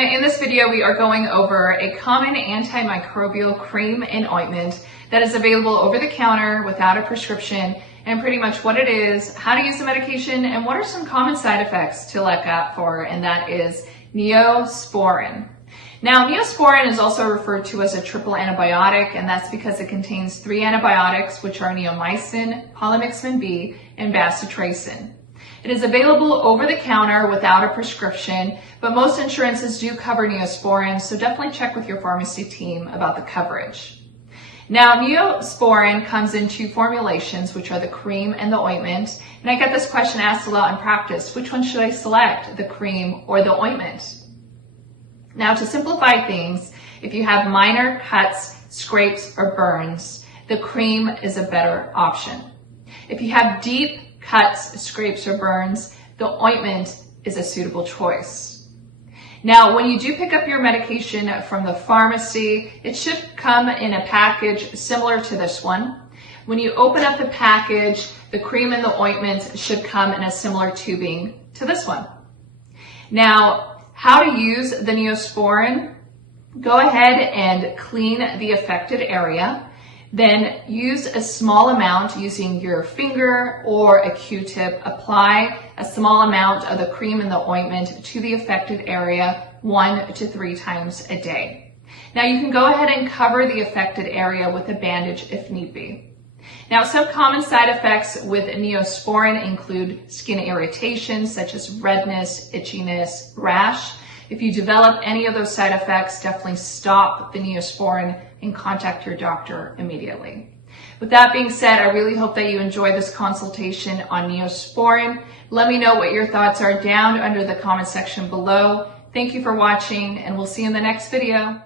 everyone. In this video, we are going over a common antimicrobial cream and ointment that is available over the counter without a prescription, and pretty much what it is, how to use the medication, and what are some common side effects to look out for, and that is Neosporin. Now, Neosporin is also referred to as a triple antibiotic, and that's because it contains 3 antibiotics, which are neomycin, polymyxin B, and bacitracin. It is available over the counter without a prescription, but most insurances do cover Neosporin, so definitely check with your pharmacy team about the coverage. Now, Neosporin comes in 2 formulations, which are the cream and the ointment, and I get this question asked a lot in practice: which one should I select, the cream or the ointment? Now, to simplify things, if you have minor cuts, scrapes, or burns, the cream is a better option. If you have deep cuts, scrapes, or burns, the ointment is a suitable choice. Now, when you do pick up your medication from the pharmacy, it should come in a package similar to this one. When you open up the package, the cream and the ointment should come in a similar tubing to this one. Now, how to use the Neosporin: go ahead and clean the affected area. Then use a small amount using your finger or a Q-tip. Apply a small amount of the cream and the ointment to the affected area 1 to 3 times a day. Now, you can go ahead and cover the affected area with a bandage if need be. Now, some common side effects with Neosporin include skin irritation such as redness, itchiness, rash. If you develop any of those side effects, definitely stop the Neosporin and contact your doctor immediately. With that being said, I really hope that you enjoyed this consultation on Neosporin. Let me know what your thoughts are down under the comment section below. Thank you for watching, and we'll see you in the next video.